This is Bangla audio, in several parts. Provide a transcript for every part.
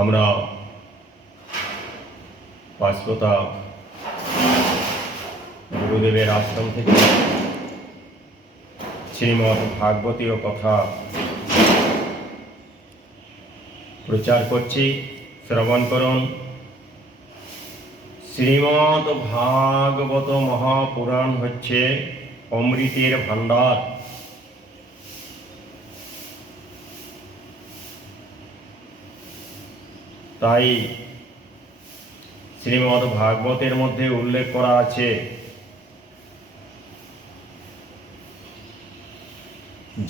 আমরা পাঁচকোতা গুরুদেবের আশ্রম থেকে শ্রীমদ্ ভাগবতীয় কথা প্রচার করছি, শ্রবণ করুন। শ্রীমদ্ ভাগবত মহাপুরাণ হচ্ছে অমৃতের ভাণ্ডার। তাই শ্রীমদ্ ভাগবতের মধ্যে উল্লেখ করা আছে,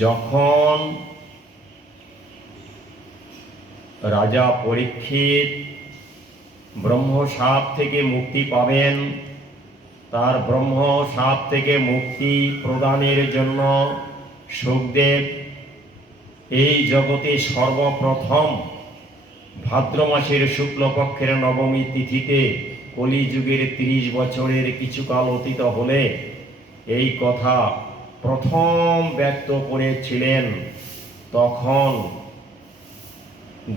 যখন রাজা পরীক্ষিত ব্রহ্মশাপ থেকে মুক্তি পাবেন, তার ব্রহ্মশাপ থেকে মুক্তি প্রদানের জন্য শুকদেব এই জগতে সর্বপ্রথম ভাদ্র মাসের শুক্লপক্ষের নবমী তিথিতে কলিযুগের 30 বছরের কিছুকাল অতীত হলে এই কথা প্রথম ব্যক্ত করেছিলেন। তখন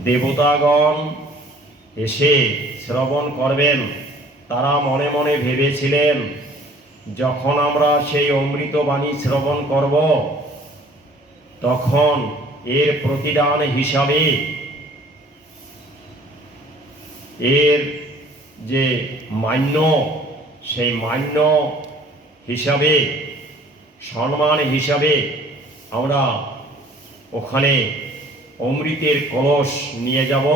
দেবতাগণ এসে শ্রবণ করবেন। তারা মনে মনে ভেবেছিলেন, যখন আমরা সেই অমৃতবাণী শ্রবণ করব, তখন এর প্রতিদান হিসাবে এর যে মান্য, সেই মান্য হিসাবে, সম্মান হিসাবে আমরা ওখানে অমৃতের কলস নিয়ে যাব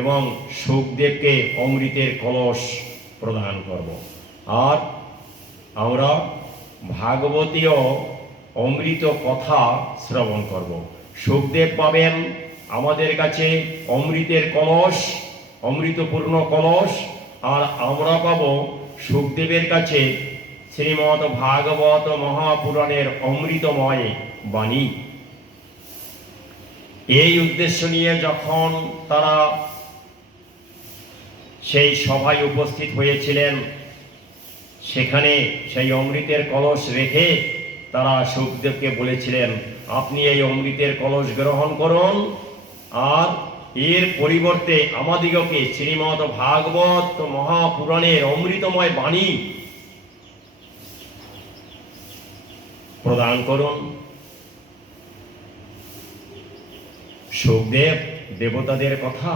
এবং শুকদেবকে অমৃতের কলস প্রদান করব। আর আমরা ভাগবতীয় অমৃত কথা শ্রবণ করব। শুকদেব পাবেন আমাদের কাছে অমৃতের কলস, অমৃতপূর্ণ কলস, আর আমরা পাব শুকদেবের কাছে শ্রীমদ্ ভাগবত মহাপুরাণের অমৃতময় বাণী। এই উদ্দেশ্য নিয়ে যখন তারা সেই সভায় উপস্থিত হয়েছিলেন, সেখানে সেই অমৃতের কলস রেখে তারা শুকদেবকে বলেছিলেন, আপনি এই অমৃতের কলস গ্রহণ করুন, আর এর পরিবর্তে আমাদিগকে শ্রীমদ্ ভাগবত মহাপুরাণের অমৃতময় বাণী প্রদান করুন। শুকদেব দেবতাদের কথা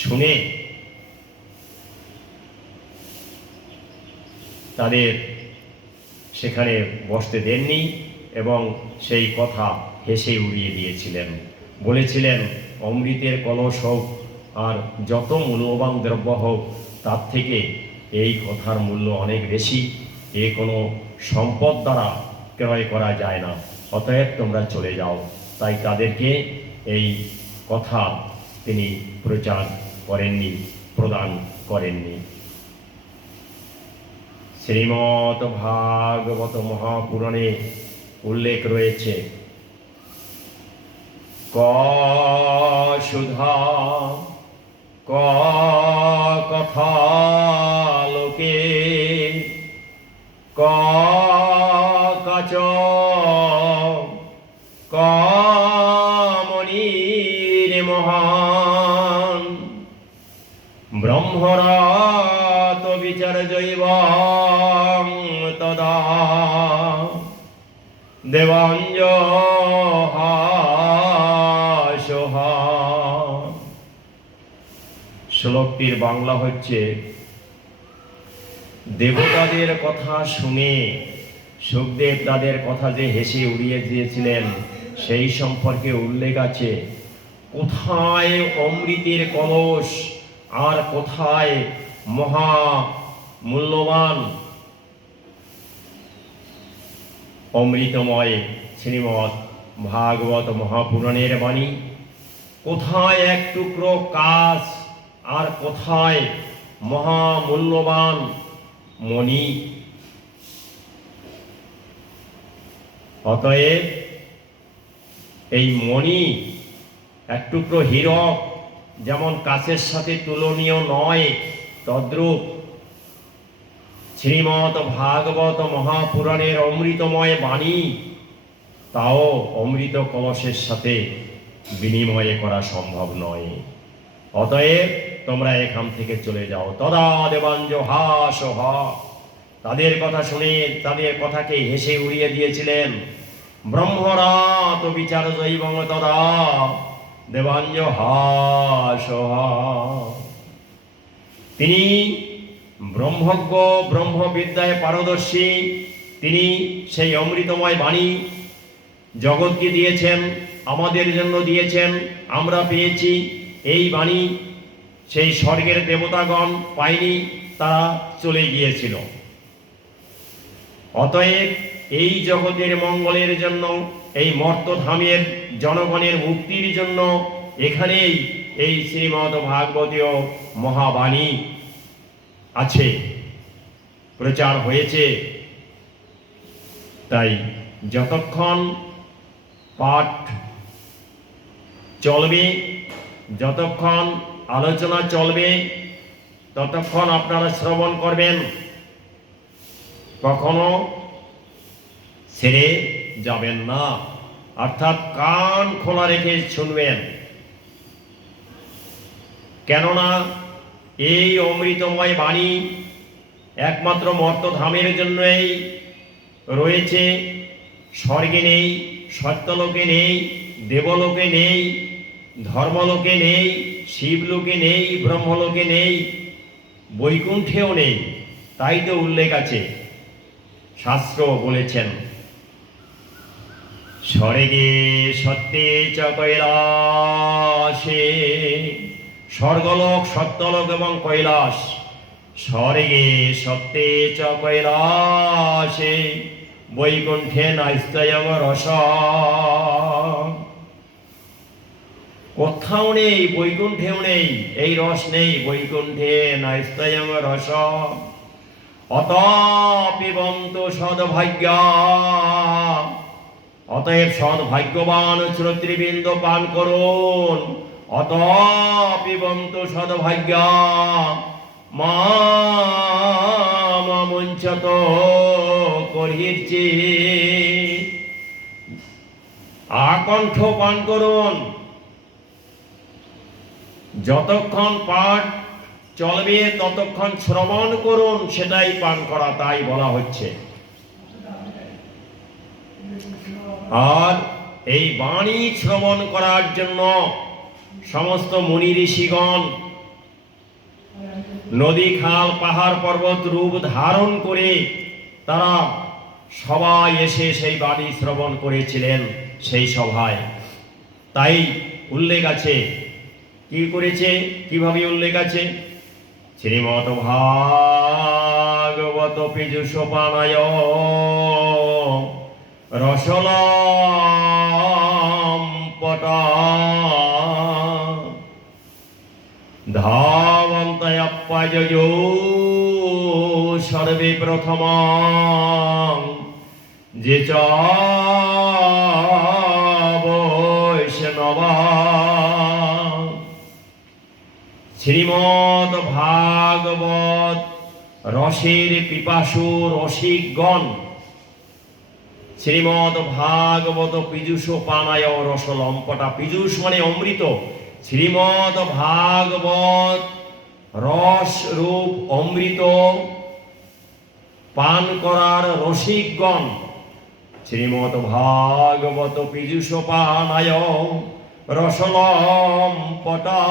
শুনে তাদের সেখানে বসতে দেননি এবং সেই কথা হেসে উড়িয়ে দিয়েছিলেন। বলেছিলেন, অমৃতের কলস হোক আর যত মূল্যবান দ্রব্য হোক, তার থেকে এই কথার মূল্য অনেক বেশি। এ কোনো সম্পদ দ্বারা ক্রয় করা যায় না, অতএব তোমরা চলে যাও। তাই তাদেরকে এই কথা তিনি প্রচার করেননি, প্রদান করেননি। শ্রীমদ্ ভাগবত মহাপুরাণে উল্লেখ রয়েছে, ক সুধা ক কথা লোকে ক কাচ ক মণির মহান ব্রহ্মরাত বিচার জৈব তদা দেবাঞ্জ শ্লোকটির বাংলা হচ্ছে, দেবতাদের কথা শুনে শুকদেব তাদের কথা যে হেসে উড়িয়ে দিয়েছিলেন, সেই সম্পর্কে উল্লেখ আছে, কোথায় অমৃতের কলস আর কোথায় মহা মূল্যবান অমৃতময় শ্রীমদ্ ভাগবত মহাপুরাণের বাণী, কোথায় এক টুকরো কাচ আর কোথায় মহামূল্যবান মণি। অতএব এই মণি, এক টুকরো হীরক যেমন কাচের সাথে তুলনীয় নয়, তদ্রূপ শ্রীমদ্ ভাগবত মহাপুরাণের অমৃতময় বাণী, তাও অমৃত কলসের সাথে বিনিময় করা সম্ভব নয়। অতএব তোমরা এখান থেকে চলে যাও। তদা দেবাঞ্জ হাস হ, তাদের কথা শুনে তাদের কথাকে হেসে উড়িয়ে দিয়েছিলেন। ব্রহ্মরাত বিচার জৈবং তদা দেবাঞ্জ হাস হ। তিনি ব্রহ্মজ্ঞ, ব্রহ্মবিদ্যায় পারদর্শী। তিনি সেই অমৃতময় বাণী জগৎকে দিয়েছেন, আমাদের জন্য দিয়েছেন, আমরা পেয়েছি। এই বাণী সেই স্বর্গের দেবতাগণ পায়নি, তারা চলে গিয়েছিল। অতএব এই জগতের মঙ্গলের জন্য, এই মর্তধামের জনগণের মুক্তির জন্য এখানেই এই শ্রীমদ্ ভাগবতীয় মহাবাণী আছে, প্রচার হয়েছে। তাই যতক্ষণ পাঠ চলবে, যতক্ষণ আলোচনা চলবে, ততক্ষণ আপনারা শ্রবণ করবেন, কখনো ছেড়ে যাবেন না, অর্থাৎ কান খোলা রেখে শুনবেন। কেননা এই অমৃতময় বাণী একমাত্র মর্তধামের জন্যই রয়েছে। স্বর্গে নেই, সত্যলোকে নেই, দেবলোকে নেই, ধর্মলোকে নেই, শিবলোকে নেই, ব্রহ্মলোকে নেই, বৈকুণ্ঠেও নেই। তাই তো উল্লেখ আছে, শাস্ত্র বলেছেন, স্বর্গে সত্যে চ কৈলাসে, স্বর্গলোক, সত্যলোক এবং কৈলাস। স্বর্গে সত্যে চ কৈলাসে বৈকুণ্ঠে নাস্ত্যয়ং রস। কোথাও নেই, বৈকুণ্ঠেও নেই, এই রস নেই। বৈকুণ্ঠে নাস্ত্যয়ং রস। অতপিবন্ত সদ্ভাগ্যা, অতএব সদ্ভাগ্যবান শ্রোতৃবৃন্দ পান করুন। অতপিবন্ত সদ্ভাগ্যা মামুঞ্চত করির্চি, আকণ্ঠ পান করুন। যতক্ষণ পাঠ চলবে ততক্ষণ শ্রবণ করুন, সেটাই পান করা, তাই বলা হচ্ছে। আর এই বাণী শ্রবণ করার জন্য সমস্ত মুনি ঋষিগণ নদী, খাল, পাহাড়, পর্বত রূপ ধারণ করে তারা সবাই এসে সেই বাণী শ্রবণ করেছিলেন সেই সভায়। তাই উল্লেখ আছে, কি করেছে, কিভাবে উল্লেখ আছে, শ্রীমদ্ ভাগবত পীযূষপানায় রসলাম্পটা ধাবন্তয়প্পযজো সর্বে প্রথমাং যে চ বৈষ্ণবা। শ্রীমদ্ ভাগবত রসের পিপাসু রসিকগণ শ্রীমদ্ ভাগবত পীযূষপানায় রসলম্পটা, পীযূষ মানে অমৃত, শ্রীমদ্ ভাগবত রস রূপ অমৃত পান করার রসিকগণ শ্রীমদ্ ভাগবত পীযূষপানায় রসলম্পটা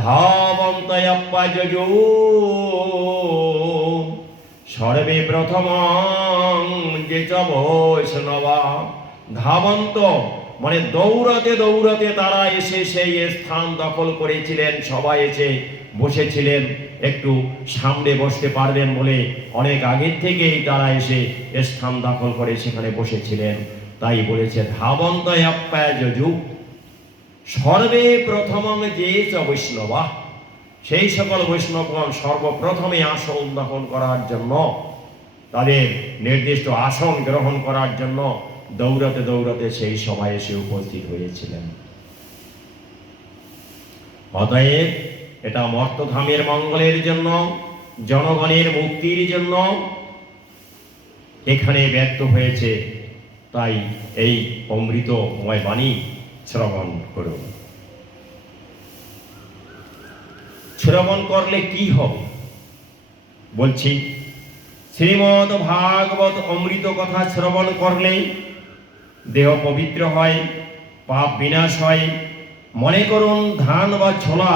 ধাবন্তয়প্পযজো সর্বে প্রথমং যে চ বৈষ্ণবা। ধাবন্ত মানে দৌড়াতে দৌড়াতে তারা এসে সেই স্থান দখল করেছিলেন। সবাই এসে বসেছিলেন, একটু সামনে বসতে পারবেন বলে অনেক আগের থেকেই তারা এসে স্থান দখল করে সেখানে বসেছিলেন। তাই বলেছে ধাবন্তয়প্পযজো সর্বে প্রথমং যে চ বৈষ্ণবা, সেই সকল বৈষ্ণবগণ সর্বপ্রথমে আসন দখল করার জন্য, তাদের নির্দিষ্ট আসন গ্রহণ করার জন্য দৌড়াতে দৌড়াতে সেই সভায় এসে উপস্থিত হয়েছিলেন। অতএব এটা মর্তধামের মঙ্গলের জন্য, জনগণের মুক্তির জন্য এখানে ব্যক্ত হয়েছে। তাই এই অমৃতময় বাণী শ্রবণ করুন। শ্রবণ করলে কি হবে? বলছি, শ্রীমদ ভাগবত অমৃত কথা শ্রবণ করলে দেহ পবিত্র হয়, পাপ বিনাশ হয়। মনে করুন ধান বা ছোলা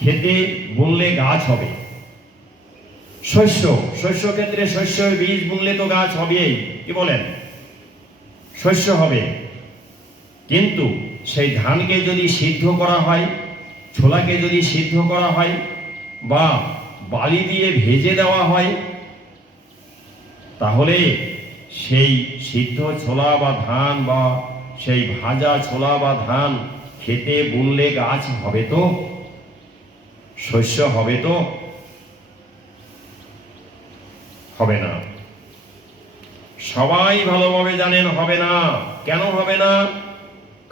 খেতে বুনলে গাছ হবে। শস্য ক্ষেত্রে শস্যের বীজ বুনলে তো গাছ হবেই, কি বলেন? শস্য হবে। কিন্তু সেই ধানকে যদি সিদ্ধ করা হয়, ছোলাকে যদি সিদ্ধ করা হয় বা বালি দিয়ে ভেজে দেওয়া হয়, তাহলে সেই সিদ্ধ ছোলা বা ধান বা সেই ভাজা ছোলা বা ধান খেতে বুনলে গাছ হবে তো? শস্য হবে তো? হবে না। সবাই ভালোভাবে জানেন হবে না। কেন হবে না?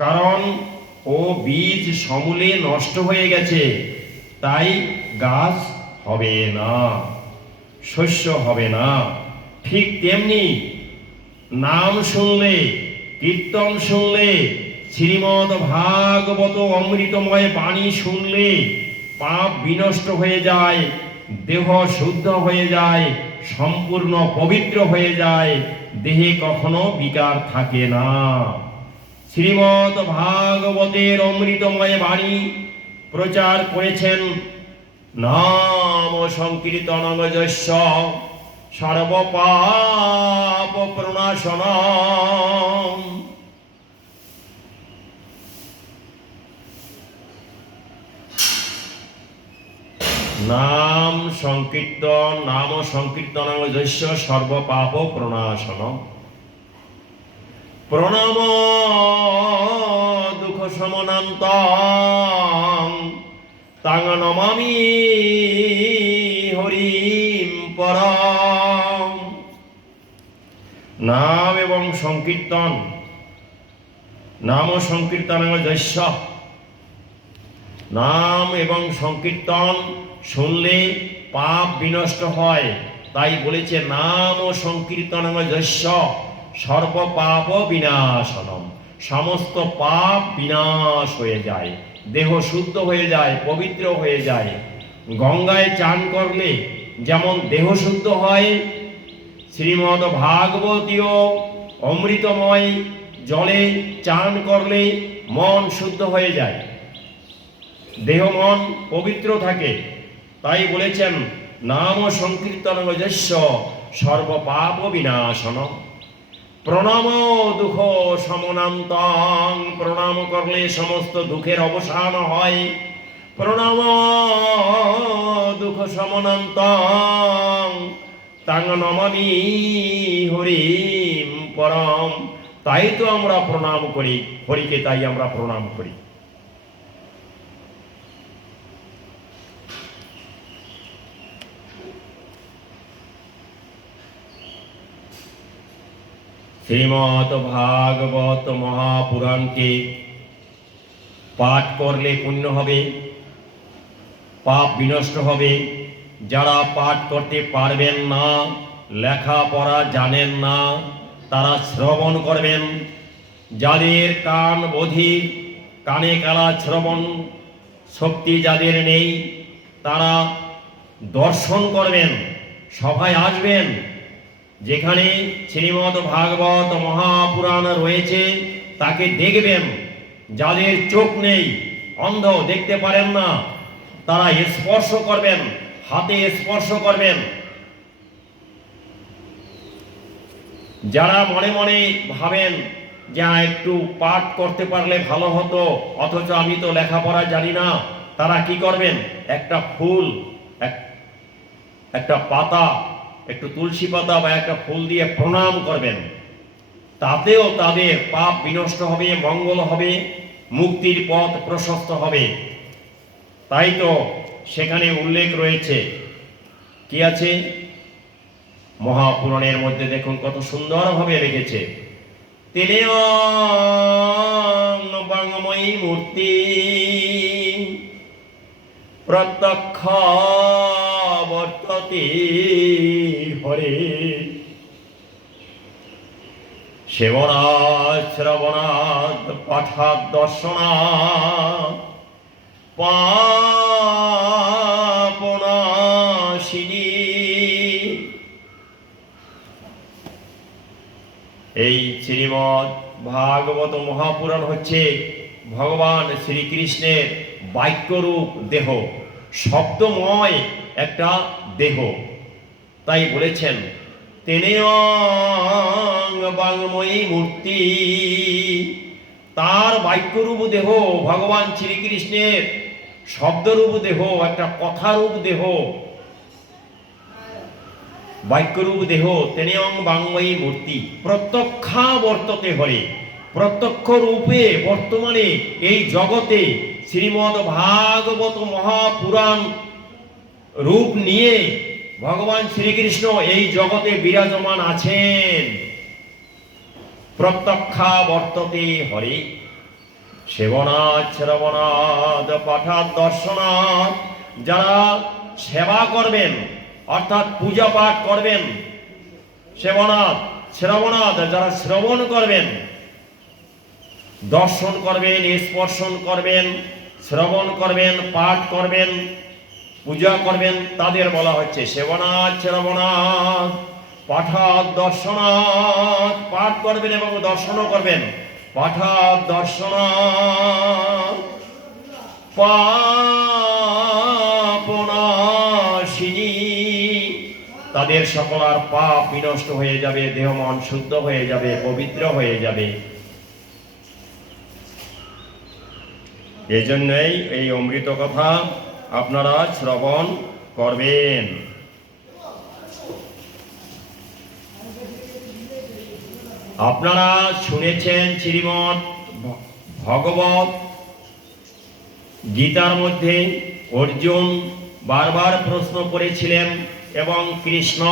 কারণ ও বীজ সমূলে নষ্ট হয়ে গেছে, তাই গাছ হবে না, শস্য হবে না। ঠিক তেমনি নাম শুনলে, কীর্তন শুনলে, শ্রীমদ ভাগবত অমৃতময় বাণী শুনলে পাপ বিনষ্ট হয়ে যায়, দেহ শুদ্ধ হয়ে যায়, সম্পূর্ণ পবিত্র হয়ে যায়, দেহে কখনো বিকার থাকে না। শ্রীমদ ভাগবতের অমৃতময় বাণী প্রচার করেছেন নাম সংকীর্তনং যস্য সর্বপাপ প্রণাশনম। নাম সংকীর্তনং যস্য সর্বপাপ প্রণাশনম। প্রণাম দুঃখ সমনান্তং তাং নমামি হরিম পরম। নাম এবং সংকীর্তন, নাম সংকীর্তন যস্য, নাম এবং সংকীর্তন শুনলে পাপ বিনষ্ট হয়, তাই বলেছে নাম ও সংকীর্তন যস্য সর্বপাপ বিনাশনম। সমস্ত পাপ বিনাশ হয়ে যায়, দেহ শুদ্ধ হয়ে যায়, পবিত্র হয়ে যায়। গঙ্গায় চান করলে যেমন দেহ শুদ্ধ হয়, শ্রীমদ ভাগবতীয় অমৃতময় জলে চান করলে মন শুদ্ধ হয়ে যায়, দেহ মন পবিত্র থাকে। তাই বলেছেন নাম সংকীর্তন যস্য সর্বপাপ বিনাশনম। প্রণাম দুঃখ সমনান্তং, প্রণাম করলে সমস্ত দুঃখের অবসান হয়। প্রণাম দুঃখ সমনান্তং তাং নমামি হরিম পরম। তাই তো আমরা প্রণাম করি হরিকে, তাই আমরা প্রণাম করি। শ্রীমদ ভাগবত মহাপুরাণকে পাঠ করলে পুণ্য হবে, পাপ বিনষ্ট হবে। যারা পাঠ করতে পারবেন না, লেখাপড়া জানেন না, তারা শ্রবণ করবেন। যাদের কান বধির, কানে কালা শ্রবণ শক্তি যাদের নেই, তারা দর্শন করবেন, সভায় আসবেন। যেখানে শ্রীমদ ভাগবত মহাপুরাণ রয়েছে তাকে দেখবেন। যাদের চোখ নেই, অন্ধ, দেখতে পারেন না, তারা স্পর্শ করবেন, হাতে স্পর্শ করবেন। যারা মনে মনে ভাবেন যে একটু পাঠ করতে পারলে ভালো হতো, অথচ আমি তো লেখাপড়া জানি না, তারা কি করবেন? একটা ফুল, একটা পাতা, একটু তুলসী পাতা বা একটা ফুল দিয়ে প্রণাম করবেন। তাতেও তাদের পাপ বিনষ্ট হবে, মঙ্গল হবে, মুক্তির পথ প্রশস্ত হবে। তাই তো সেখানে উল্লেখ রয়েছে, কি আছে মহাপুরাণের মধ্যে, দেখুন কত সুন্দরভাবে রেখেছে। বাংময়ী মূর্তি প্রত্যক্ষ বর্ততে হরে, সেবনাৎ শ্রবণাৎ পাঠাৎ দর্শনাৎ পাপ এই শ্রীমদ্ ভাগবত মহাপুরাণ হচ্ছে ভগবান শ্রীকৃষ্ণের বাক্যরূপ দেহ, শব্দময় একটা দেহ। তাই বলেছেন তেনেয়ং বাংময়ী মূর্তি, তার বাক্যরূপ দেহ ভগবান শ্রীকৃষ্ণের শব্দরূপ দেহ, একটা কথারূপ দেহ, বাক্যরূপ দেহ। তেনেয়ং বাংময়ী মূর্তি প্রত্যক্ষা বর্ততে হরে, প্রত্যক্ষ রূপে বর্তমানে এই জগতে শ্রীমদ্ ভাগবত মহাপুরাণ রূপ নিয়ে ভগবান শ্রীকৃষ্ণ এই জগতে বিরাজমান আছেন। প্রত্যক্ষা বর্ততে হরে, সেবনাৎ শ্রবণাৎ পাঠাৎ দর্শনাৎ, যারা সেবা করবেন অর্থাৎ পূজা পাঠ করবেন, সেবনাৎ শ্রবণাৎ যারা শ্রবণ করবেন, দর্শন করবেন, স্পর্শন করবেন, শ্রবণ করবেন, পাঠ করবেন, পূজা করবেন, তাদের বলা হচ্ছে সেবনাৎ শ্রবণাৎ পাঠাৎ দর্শনাৎ, পাঠ করবেন এবং দর্শনও করবেন, পাঠাৎ দর্শনাৎ পাপনাশিনী, তাদের সকল আর পাপ বিনষ্ট হয়ে যাবে, দেহ মন শুদ্ধ হয়ে যাবে, পবিত্র হয়ে যাবে। এই জন্যই এই অমৃত কথা আপনারা শ্রবণ করবেন। আপনারা শুনেছেন শ্রীমদ্ ভগবত গীতার মধ্যে অর্জুন বারবার প্রশ্ন করেছিলেন এবং কৃষ্ণ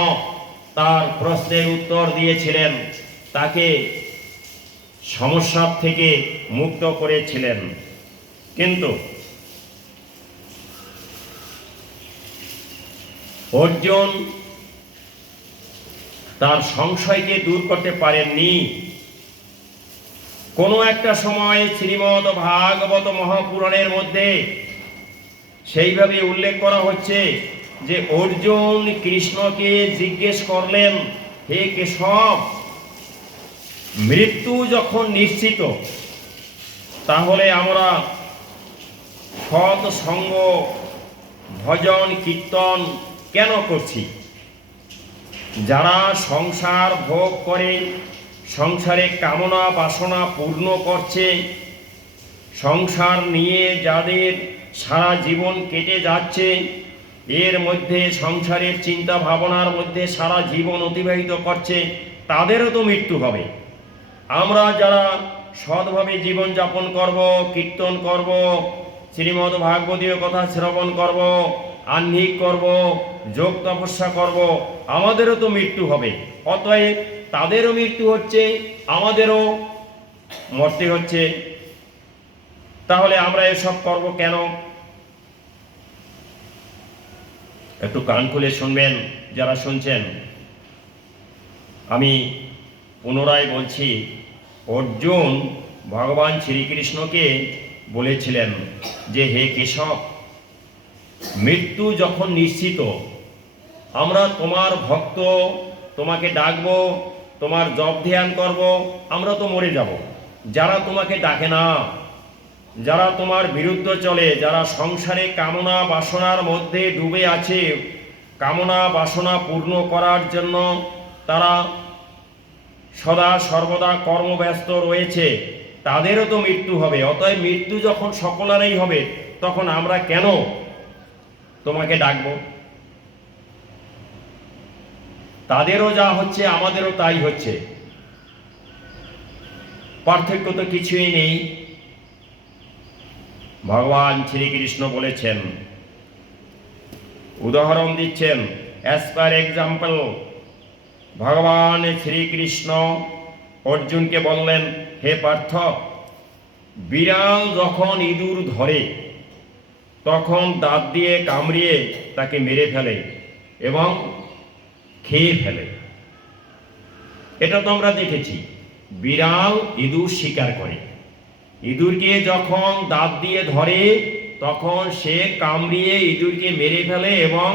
তার প্রশ্নের উত্তর দিয়েছিলেন, তাকে সমস্যার থেকে মুক্ত করেছিলেন। কিন্তু অর্জুন তার সংশয়কে দূর করতে পারেননি। কোনো একটা সময় শ্রীমদ্ ভাগবত মহাপুরাণের মধ্যে সেইভাবে উল্লেখ করা হচ্ছে যে অর্জুন কৃষ্ণকে জিজ্ঞেস করলেন, হে কেশব, মৃত্যু যখন নিশ্চিত, তাহলে আমরা সৎ সঙ্গ, ভজন, কীর্তন কেন করছি? যারা সংসার ভোগ করে, সংসারে কামনা বাসনা পূর্ণ করছে, সংসার নিয়ে যাদের সারা জীবন কেটে যাচ্ছে, এর মধ্যে সংসারের চিন্তা ভাবনার মধ্যে সারা জীবন অতিবাহিত করছে, তাদেরও তো মৃত্যু হবে। আমরা যারা সৎভাবে জীবনযাপন করব, কীর্তন করব, শ্রীমদ্ ভাগবতীয় কথা শ্রবণ করব, আহ্নিক করব, যোগ তপস্যা করব, আমাদেরও তো মৃত্যু হবে। অতএব তাদেরও মৃত্যু হচ্ছে, আমাদেরও মরতে হচ্ছে, তাহলে আমরা এসব করব কেন? একটু কান খুলে শুনবেন যারা শুনছেন। আমি পুনরায় বলছি, অর্জুন ভগবান শ্রীকৃষ্ণকে বলেছিলেন যে হে কেশব, মৃত্যু যখন নিশ্চিত, আমরা তোমার ভক্ত, তোমাকে ডাকবো, তোমার জপ ধ্যান করব, আমরা তো মরে যাব। যারা তোমাকে ডাকে না, যারা তোমার বিরুদ্ধে চলে, যারা সংসারে কামনা বাসনার মধ্যে ডুবে আছে, কামনা বাসনা পূর্ণ করার জন্য তারা সদা সর্বদা কর্মব্যস্ত রয়েছে, তাদেরও তো মৃত্যু হবে। অতএব মৃত্যু যখন সকলেরই হবে, তখন আমরা কেন তোমাকে ডাকব? তাদেরও যা হচ্ছে আমাদেরও তাই হচ্ছে, পার্থক্য তো কিছুই নেই। ভগবান শ্রীকৃষ্ণ বলেছেন, উদাহরণ দিচ্ছেন, অ্যাজ পার এক্সাম্পল, ভগবান শ্রীকৃষ্ণ অর্জুনকে বললেন, হে পার্থ, বিড়াল যখন ইঁদুর ধরে তখন দাঁত দিয়ে কামড়িয়ে তাকে মেরে ফেলে এবং খেয়ে ফেলে। এটা তো আমরা দেখেছি, বিড়াল ইঁদুর শিকার করে, ইঁদুরকে যখন দাঁত দিয়ে ধরে তখন সে কামড়িয়ে ইঁদুরকে মেরে ফেলে এবং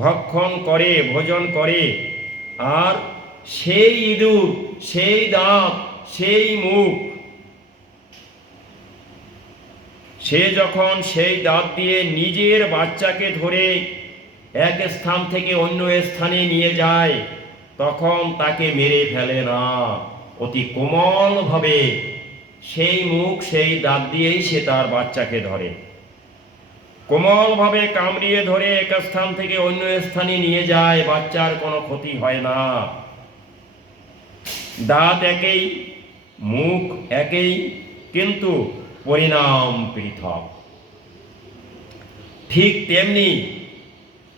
ভক্ষণ করে, ভোজন করে। আর সেই ইঁদুর, সেই দাঁত, সেই মুখ, সে যখন সেই দাঁত দিয়ে নিজের বাচ্চাকে ধরে এক স্থান থেকে অন্য স্থানে নিয়ে যায়, তখন তাকে মেরে ফেলে না, অতি কোমলভাবে সেই মুখ সেই দাঁত দিয়েই সে তার বাচ্চাকে ধরে, কোমলভাবে কামড়িয়ে ধরে এক স্থান থেকে অন্য স্থানে নিয়ে যায়, বাচ্চার কোনো ক্ষতি হয় না। দাঁত একই, মুখ একই, কিন্তু পরিণাম পৃথক। ঠিক তেমনি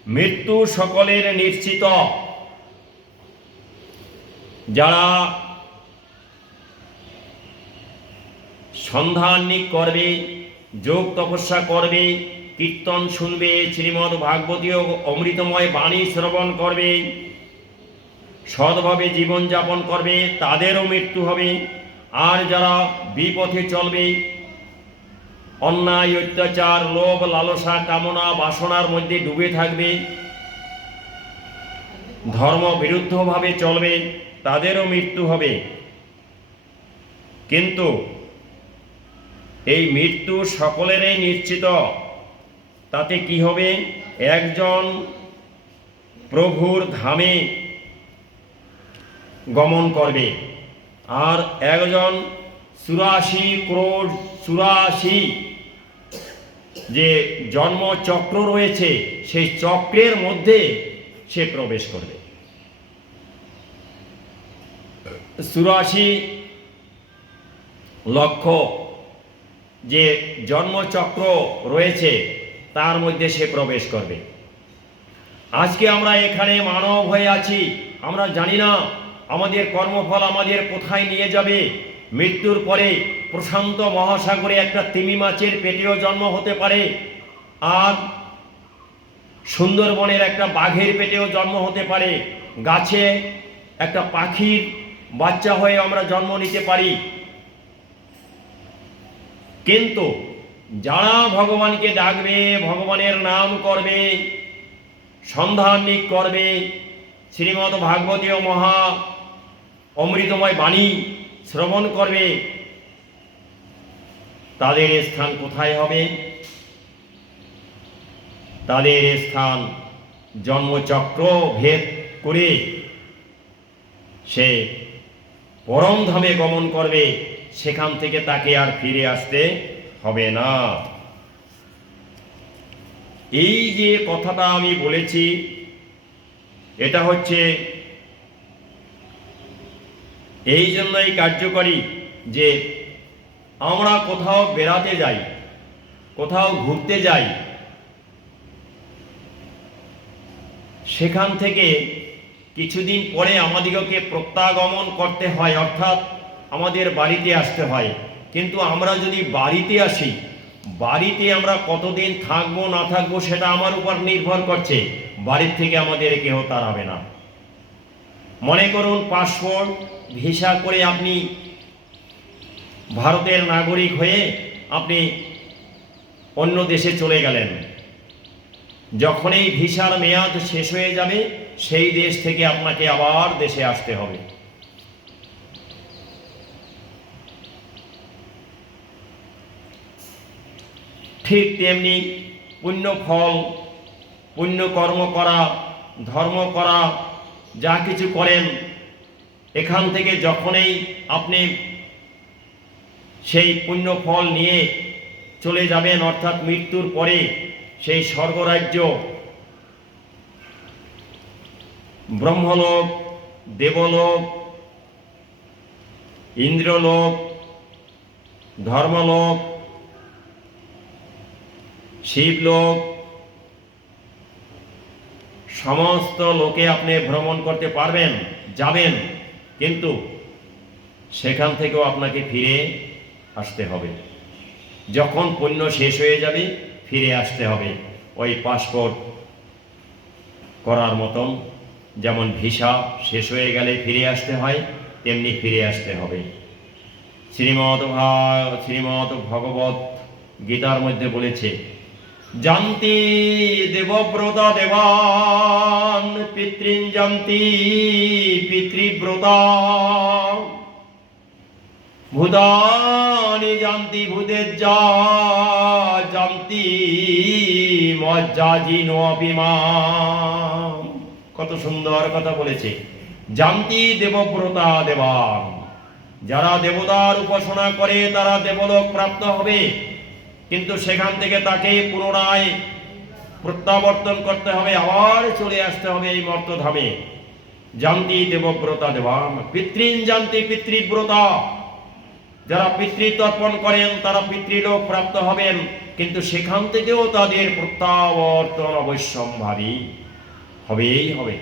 মৃত্যু সকলের নিশ্চিত। যারা সন্ধানিক করবে, যোগ তপস্যা করবে, কীর্তন শুনবে, শ্রীমদ্ ভাগবতীয় অমৃতময় বাণী শ্রবণ করবে, সৎভাবে জীবনযাপন করবে, তাদেরও মৃত্যু হবে। আর যারা বিপথে চলবে, অন্যায়, অত্যাচার, লোভ, লালসা, কামনা, বাসনার মধ্যে ডুবে থাকবে, ধর্ম বিরুদ্ধভাবে চলবে, তাদেরও মৃত্যু হবে। কিন্তু এই মৃত্যু সকলেরই নিশ্চিত। তাতে কি হবে? একজন প্রভুর ধামে গমন করবে, আর একজন 84 ক্রোড় 84 যে জন্মচক্র রয়েছে, সেই চক্রের মধ্যে সে প্রবেশ করবে। 84 লক্ষ যে জন্মচক্র রয়েছে, তার মধ্যে সে প্রবেশ করবে। আজকে আমরা এখানে মানব হয়ে আছি, আমরা জানি না আমাদের কর্মফল আমাদের কোথায় নিয়ে যাবে। মৃত্যুর পরে প্রশান্ত মহাসাগরে একটা তিমি মাছের পেটেও জন্ম হতে পারে, আর সুন্দরবনের একটা বাঘের পেটেও জন্ম হতে পারে, গাছে একটা পাখির বাচ্চা হয়ে আমরা জন্ম নিতে পারি। কিন্তু যারা ভগবানকে ডাকবে, ভগবানের নাম করবে, সন্ধানিক করবে, শ্রীমদ্ ভাগবতীয় মহা অমৃতময় বাণী শ্রবণ করবে, তাদের স্থান কোথায় হবে? তাদের স্থান জন্মচক্র ভেদ করে সে পরমধামে গমন করবে। সেখান থেকে তাকে আর ফিরে আসতে হবে না। এই যে কথাটা আমি বলেছি, এটা হচ্ছে এই জন্যই কার্যকরী যে আমরা কোথাও বেড়াতে যাই, কোথাও ঘুরতে যাই, সেখান থেকে কিছুদিন পরে আমাদিগকে প্রত্যাগমন করতে হয়, অর্থাৎ আমাদের বাড়িতে আসতে হয়। কিন্তু আমরা যদি বাড়িতে আসি, বাড়িতে আমরা কতদিন থাকবো না থাকবো সেটা আমার উপর নির্ভর করছে। বাড়ির থেকে আমাদের কেউ তাড়াবে না। মনে করুন পাসপোর্ট ভিসা করে আপনি ভারতের নাগরিক হয়ে আপনি অন্য দেশে চলে গেলেন। যখন এই ভিসার মেয়াদ শেষ হয়ে যাবে, সেই দেশ থেকে আপনাকে আবার দেশে আসতে হবে। ঠিক তেমনি পুণ্য ফল, পুণ্য কর্ম করা, ধর্ম করা, যা কিছু করেন, এখান থেকে যখনই আপনি সেই পুণ্য ফল নিয়ে চলে যাবেন, অর্থাৎ মৃত্যুর পরে সেই স্বর্গরাজ্য, ব্রহ্মলোক, দেবলোক, ইন্দ্রলোক, ধর্মলোক, শিবলোক, সমস্ত লোকে আপনি ভ্রমণ করতে পারবেন, যাবেন। কিন্তু সেখান থেকেও আপনাকে ফিরে আসতে হবে। যখন পুণ্য শেষ হয়ে যাবে, ফিরে আসতে হবে। ওই পাসপোর্ট করার মতন, যেমন ভিসা শেষ হয়ে গেলে ফিরে আসতে হয়, তেমনি ফিরে আসতে হবে। শ্রীমদ্ ভগবত গীতার মধ্যে বলেছে, জানতি দেবব্রতা দেবান পিতৃন জানতি পিতৃব্রতা ভূতানি জানতি ভূতেজ্জা জানতি মজ্জাজিন অভিমান। কত সুন্দর কথা বলেছে। জানতি দেবব্রতা দেবান, যারা দেবতার উপাসনা করে তারা দেবলোক প্রাপ্ত হবে, কিন্তু সেখান থেকে তাকে পুনরায় প্রত্যাবর্তন করতে হবে, আবার চলে আসতে হবে এই মর্তধামে। জানতি দেবব্রতা দেবান পিতৃন জানতি পিতৃব্রতা, যারা পিতৃতর্পণ করেন তারা পিতৃলোক প্রাপ্ত হবেন, কিন্তু সেখান থেকেও তাদের প্রত্যাবর্তন অবশ্যম্ভাবী হবেই হবে।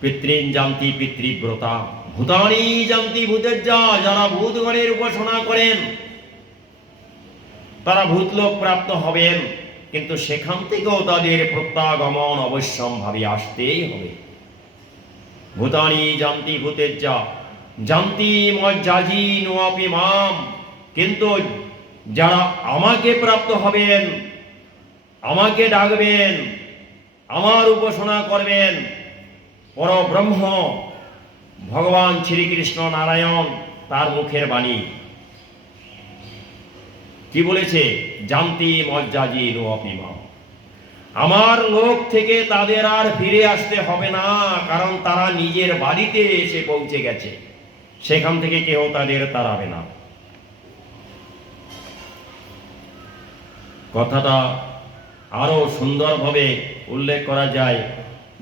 পিতৃন জানতি পিতৃব্রতা ভূতানি জানতি ভূতেজ্জা, যারা ভূতগণের উপাসনা করেন তারা ভূতলোক প্রাপ্ত হবেন, কিন্তু সেখান থেকেও তাদের প্রত্যাগমন অবশ্যম্ভাবী আসতেই হবে। ভূতানি জানতি ভূতেজ্জা জানতি মজ্জাজিন অপি মাম, কিন্তু যারা আমাকে প্রাপ্ত হবেন, আমাকে ডাকবেন, আমার উপাসনা করবেন, পরব্রহ্ম ভগবান শ্রীকৃষ্ণ নারায়ণ তার মুখের বাণী কি বলেছে? জানতি মজ্জাজিন অপি মাম, আমার লোক থেকে তাদের আর ফিরে আসতে হবে না, কারণ তারা নিজের বাড়িতে এসে পৌঁছে গেছে, সেখান থেকে কেউ তাদের তাড়াবে না। কথাটা আরো সুন্দরভাবে উল্লেখ করা যায়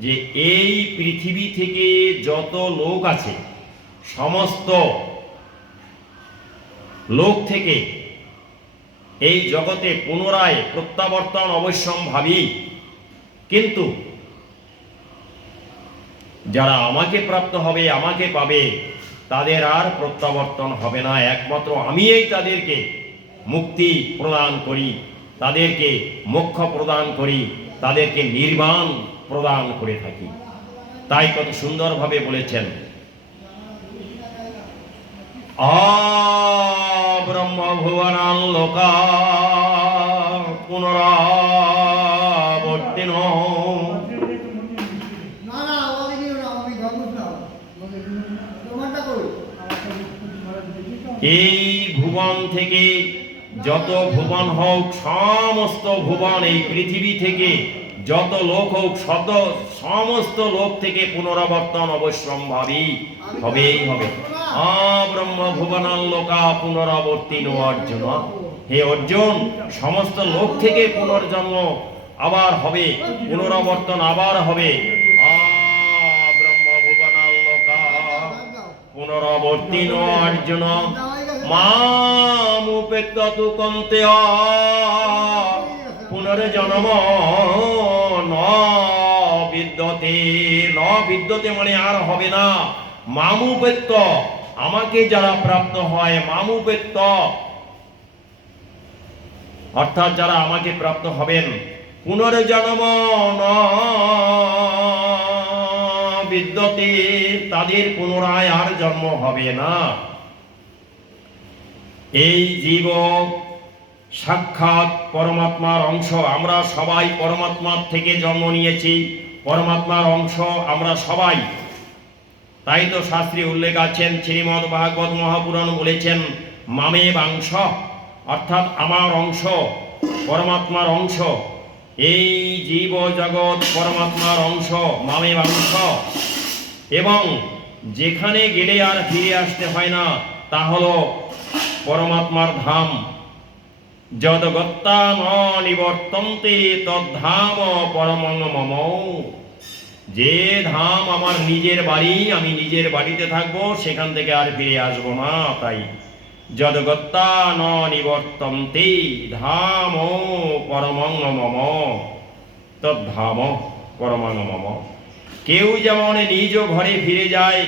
যে এই পৃথিবী থেকে যত লোক আছে সমস্ত লোক থেকে এই জগতে পুনরায় প্রত্যাবর্তন অবশ্যম্ভাবী, কিন্তু যারা আমাকে প্রাপ্ত হবে, আমাকে পাবে, তাদের আর প্রত্যাবর্তন হবে না। একমাত্র আমিই তাদেরকে মুক্তি প্রদান করি, তাদেরকে মোক্ষ প্রদান করি, তাদেরকে নির্বাণ প্রদান করে থাকি। তাই কত সুন্দরভাবে বলেছেন, ব্রহ্ম ভুবনাং লোকা পুনরাবর্তিন। এই ভুবন থেকে যত ভুবন হোক, সমস্ত ভুবন, এই পৃথিবী থেকে যত লোক হোক, সমস্ত লোক থেকে পুনরাবর্তন অবশ্যম্ভাবী হবেই হবে। ব্রহ্ম ভুবনাং লোকা পুনরাবর্তিনো অর্জুন। হে অর্জুন, সমস্ত লোক থেকে পুনর্জন্ম আবার হবে, পুনরাবর্তন আবার হবে। ব্রহ্ম ভুবনাং লোকা পুনরাবর্তিনো অর্জুন মামুপেক্ষ্য তু কৌন্তেয় পুনর্জন্ম ন বিদ্যতে। ন বিদ্যতে মানে আর হবে না। মামুপেক্ষ্য, আমাকে যারা প্রাপ্ত হয়, মামুপেক্ষ্য অর্থাৎ যারা আমাকে প্রাপ্ত হবেন, পুনর্জন্ম ন বিদ্যতে, তাদের পুনরায় আর জন্ম হবে না। এই জীব সাক্ষাৎ পরমাত্মার অংশ, আমরা সবাই পরমাত্মার থেকে জন্ম নিয়েছি, পরমাত্মার অংশ আমরা সবাই। তাই তো শাস্ত্রে উল্লেখ আছেন, শ্রীমদ্ ভাগবত মহাপুরাণ বলেছেন মামে বাংশ, অর্থাৎ আমার অংশ, পরমাত্মার অংশ। এই জীব জগৎ পরমাত্মার অংশ, মামে বাংশ। এবং যেখানে গেলে আর ফিরে আসতে হয় না তা হলো পরমাত্মার ধাম। যদ গত্তা ন নিবর্তন্তে তদ্ধাম পরমং মম। যে ধাম আমার নিজের বাড়ি, আমি নিজের বাড়িতে থাকবো, সেখান থেকে আর ফিরে আসবো না। তাই যদ গত্তা ন নিবর্তন্তে ধাম পরমং মম তদ্ধাম পরমং মম। কেউ যেমন নিজ ঘরে ফিরে যায়,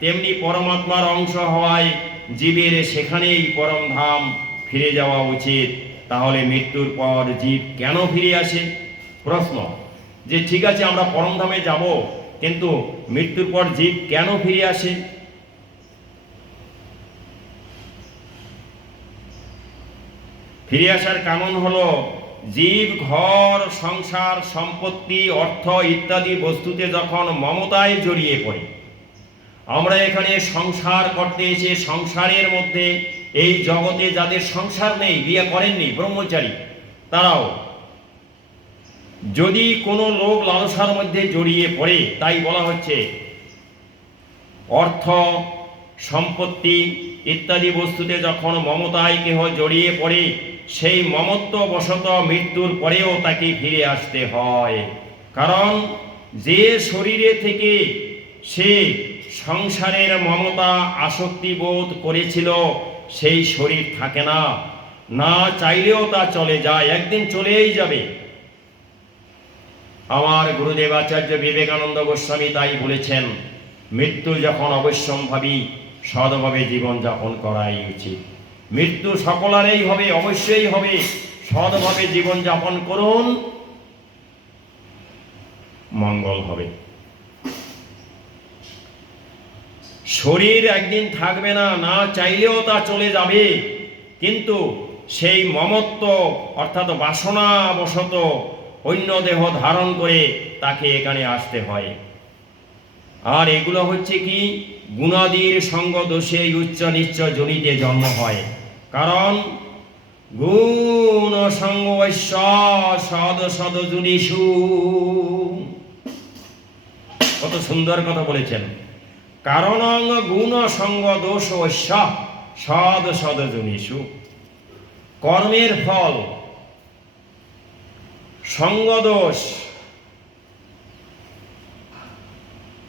তেমনি পরমাত্মার অংশ হওয়ায় জীবের সেখানেই পরম ধাম ফিরে যাওয়া উচিত। তাহলে মৃত্যুর পর জীব কেন ফিরে আসে? প্রশ্ন, যে ঠিক আছে আমরা পরমধামে যাব, কিন্তু মৃত্যুর পর জীব কেন ফিরে আসে? ফিরে আসার কারণ হলো জীব ঘর সংসার সম্পত্তি অর্থ ইত্যাদি বস্তুতে যখন মমতায় জড়িয়ে পড়ে। আমরা এখানে সংসার করতে এসে সংসারের মধ্যে এই জগতে যাদের সংসার নেই, বিয়ে করেননি, ব্রহ্মচারী, তারাও যদি কোনো লোক লালসার মধ্যে জড়িয়ে পড়ে, তাই বলা হচ্ছে অর্থ সম্পত্তি ইত্যাদি বস্তুতে যখন মমতায় কেহ জড়িয়ে পড়ে, সেই মমত্ব বশত মৃত্যুর পরেও তাকে ফিরে আসতে হয়। কারণ যে শরীরে থেকে সে সংসারের মমতা আসক্তি বোধ করেছিল, সেই শরীর থাকে না, না চাইলেও তা চলে যায়, একদিন চলেই যাবে। আমার গুরুদেব আচার্য বিবেকানন্দ গোস্বামী তাই বলেছেন, মৃত্যু যখন অবশ্যম্ভাবী, সদভাবে জীবনযাপন করাই উচিত। মৃত্যু সকলেরই হবে, অবশ্যই হবে, সদভাবে জীবনযাপন করুন, মঙ্গল হবে। শরীর একদিন থাকবে না, না চাইলেও তা চলে যাবে, কিন্তু সেই মমত্ব অর্থাৎ বাসনা বশত অন্য দেহ ধারণ করে তাকে এখানে আসতে হয়। আর এগুলো হচ্ছে কি, গুণাদির সঙ্গ দোষে উচ্চ নিচ্চ জনিতে জন্ম হয়। কারণ গুণ সঙ্গ সদ সদ জুনিষু, কত সুন্দর কথা বলেছেন। কারণ গুণ সঙ্গ দোষ সদ সদ জুনিষু, কর্মের ফল সঙ্গ দোষ,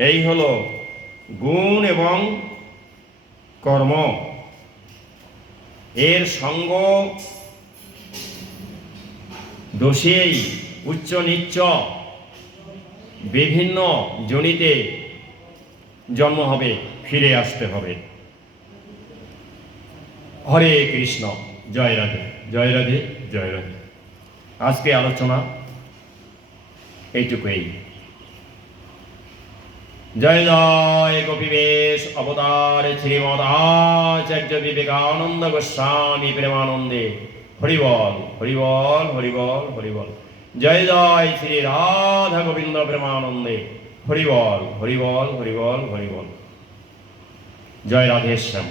এই হলো গুণ এবং কর্ম। এর সঙ্গ দোষেই উচ্চ নিচ্চ বিভিন্ন জনিতে জন্ম হবে, ফিরে আসতে হবে। হরে কৃষ্ণ, জয় রাধে, জয় রাধে, জয় রাধে। আজকে আলোচনা এইটুকুই। জয় জয় গোপীবেশ অবতার শ্রীমদ আচার্য বিবেকানন্দ গোস্বামী প্রেমানন্দে। হরিবল হরিবল হরিবল হরিবল। জয় জয় শ্রী রাধা গোবিন্দ প্রেমানন্দে। হরিবল হরিবল হরিবল হরিবল। জয় রাধেশ্যাম।